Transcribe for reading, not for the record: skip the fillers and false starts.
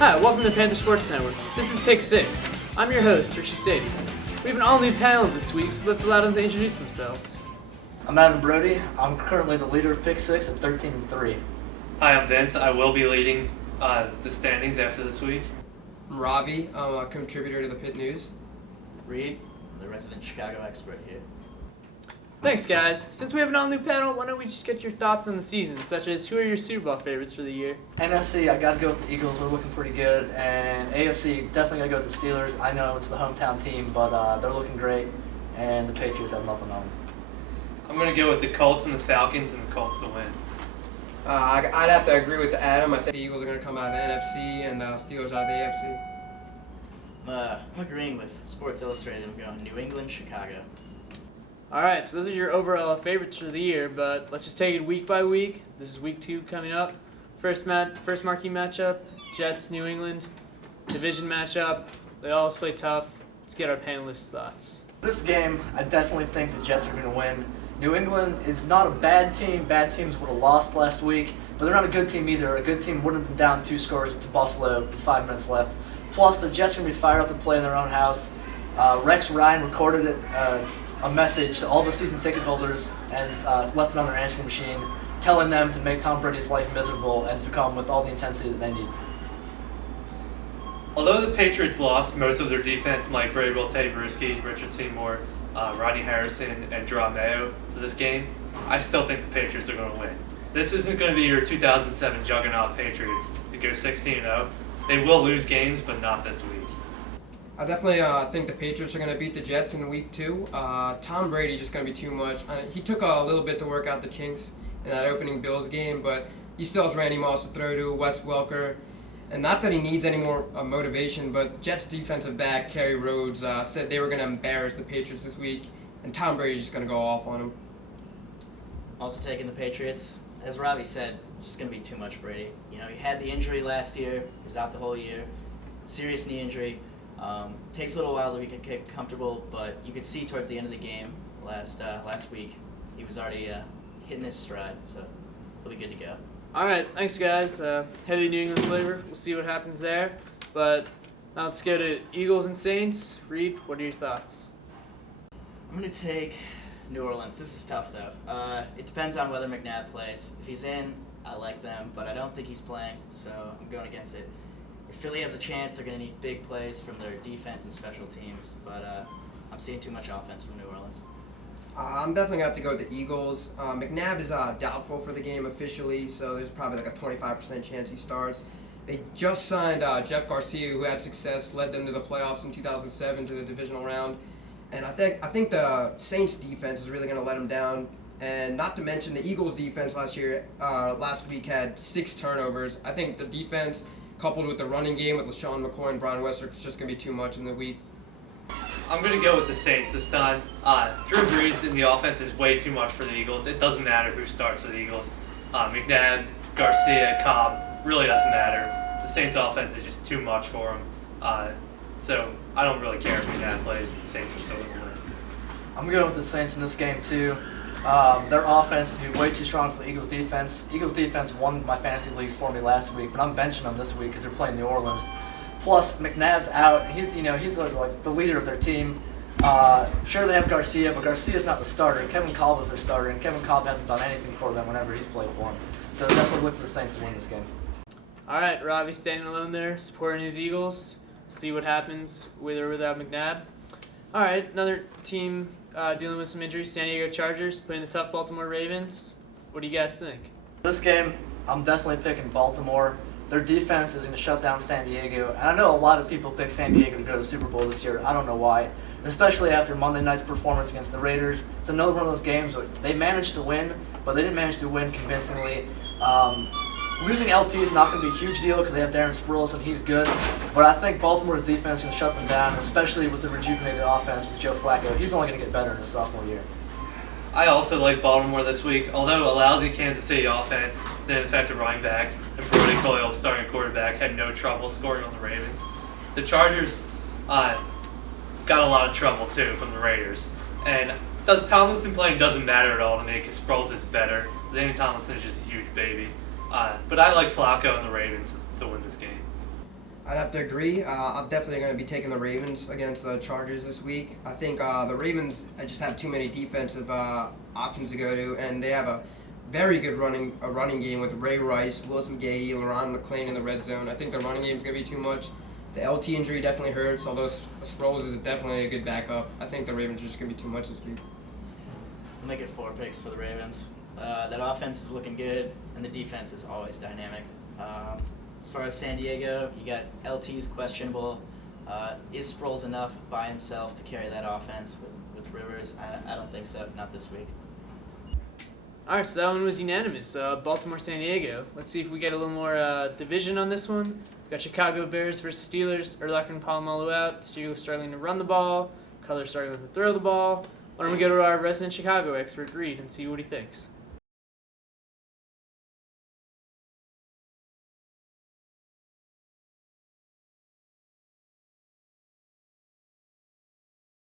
Hi, welcome to Panther Sports Network. This is Pick 6. I'm your host, Rishi Sadie. We have an all-new panel this week, so let's allow them to introduce themselves. I'm Adam Brody. I'm currently the leader of Pick 6 at 13-3. Hi, I'm Vince. I will be leading the standings after this week. I'm Ravi. I'm a contributor to the Pit News. Reed, I'm the resident Chicago expert here. Thanks, guys. Since we have an all-new panel, why don't we just get your thoughts on the season, such as who are your Super Bowl favorites for the year? NFC, I gotta go with the Eagles. They're looking pretty good. And AFC, definitely gotta go with the Steelers. I know it's the hometown team, but they're looking great. And the Patriots have nothing on them. I'm going to go with the Colts and the Falcons and the Colts to win. I'd have to agree with Adam. I think the Eagles are going to come out of the NFC and the Steelers out of the AFC. I'm agreeing with Sports Illustrated. I'm going New England, Chicago. Alright, so those are your overall favorites for the year, but let's just take it week by week. This is week 2 coming up. First marquee matchup, Jets, New England. Division matchup. They always play tough. Let's get our panelists' thoughts. This game, I definitely think the Jets are going to win. New England is not a bad team. Bad teams would have lost last week, but they're not a good team either. A good team wouldn't have been down 2 scores to Buffalo with 5 minutes left. Plus, the Jets are going to be fired up to play in their own house. Rex Ryan recorded a message to all the season ticket holders and left it on their answering machine, telling them to make Tom Brady's life miserable and to come with all the intensity that they need. Although the Patriots lost most of their defense, Mike Vrabel, Teddy Bruschi, Richard Seymour, Rodney Harrison, and Jerome Mayo for this game, I still think the Patriots are going to win. This isn't going to be your 2007 juggernaut Patriots that go 16-0. They will lose games, but not this week. I definitely think the Patriots are going to beat the Jets in week 2. Tom Brady's just going to be too much. He took a little bit to work out the kinks in that opening Bills game, but he still has Randy Moss to throw to, Wes Welker. And not that he needs any more motivation, but Jets defensive back Kerry Rhodes said they were going to embarrass the Patriots this week, and Tom Brady's just going to go off on them. Also taking the Patriots. As Ravi said, just going to be too much Brady. You know, he had the injury last year. He was out the whole year. Serious knee injury. Takes a little while to get comfortable, but you could see towards the end of the game last week, he was already hitting his stride, so he'll be good to go. Alright, thanks guys. Heavy New England flavor. We'll see what happens there. But now let's go to Eagles and Saints. Reed, what are your thoughts? I'm going to take New Orleans. This is tough, though. It depends on whether McNabb plays. If he's in, I like them, but I don't think he's playing, so I'm going against it. If Philly has a chance, they're going to need big plays from their defense and special teams, but I'm seeing too much offense from New Orleans. I'm definitely going to have to go with the Eagles. McNabb is doubtful for the game officially, so there's probably like a 25% chance he starts. They just signed Jeff Garcia, who had success, led them to the playoffs in 2007 to the divisional round. And I think the Saints defense is really going to let them down. And not to mention the Eagles defense last week had 6 turnovers. I think the defense, coupled with the running game with LaShawn McCoy and Brian Westbrook, is just going to be too much in the week. I'm going to go with the Saints this time. Drew Brees in the offense is way too much for the Eagles. It doesn't matter who starts for the Eagles. McNabb, Garcia, Cobb, really doesn't matter. The Saints offense is just too much for them. So I don't really care if McNabb plays. The Saints are still going to win. I'm going with the Saints in this game, too. Their offense is way too strong for the Eagles' defense. Eagles' defense won my fantasy leagues for me last week, but I'm benching them this week because they're playing New Orleans. Plus, McNabb's out. He's like the leader of their team. Sure, they have Garcia, but Garcia's not the starter. Kevin Kolb is their starter, and Kevin Kolb hasn't done anything for them whenever he's played for them. So definitely look for the Saints to win this game. All right, Ravi standing alone there, supporting his Eagles. See what happens with or without McNabb. All right, another team dealing with some injuries, San Diego Chargers playing the tough Baltimore Ravens. What do you guys think? This game, I'm definitely picking Baltimore. Their defense is going to shut down San Diego. And I know a lot of people pick San Diego to go to the Super Bowl this year. I don't know why. Especially after Monday night's performance against the Raiders. It's another one of those games where they managed to win, but they didn't manage to win convincingly. Losing LT is not going to be a huge deal because they have Darren Sproles and he's good. But I think Baltimore's defense is going to shut them down, especially with the rejuvenated offense with Joe Flacco. He's only going to get better in his sophomore year. I also like Baltimore this week. Although a lousy Kansas City offense, the ineffective running back, and Brody Coyle, starting quarterback, had no trouble scoring on the Ravens. The Chargers got a lot of trouble, too, from the Raiders. And the Tomlinson playing doesn't matter at all to me because Sproles is better. Danny Tomlinson is just a huge baby. But I like Flacco and the Ravens to win this game. I'd have to agree. I'm definitely going to be taking the Ravens against the Chargers this week. I think the Ravens just have too many defensive options to go to, and they have a very good running game with Ray Rice, Wilson Gahey, LaRon McClain in the red zone. I think the running game is going to be too much. The LT injury definitely hurts, although Sproles is definitely a good backup. I think the Ravens are just going to be too much this week. I'll make it 4 picks for the Ravens. That offense is looking good, and the defense is always dynamic. As far as San Diego, you got LT's questionable. Is Sproles enough by himself to carry that offense with Rivers? I don't think so. Not this week. All right, so that one was unanimous. Baltimore, San Diego. Let's see if we get a little more division on this one. We got Chicago Bears versus Steelers. Urlacher and Palomalu out. Steelers struggling to run the ball. Cutler struggling to throw the ball. Why don't we go to our resident Chicago expert, Reed, and see what he thinks.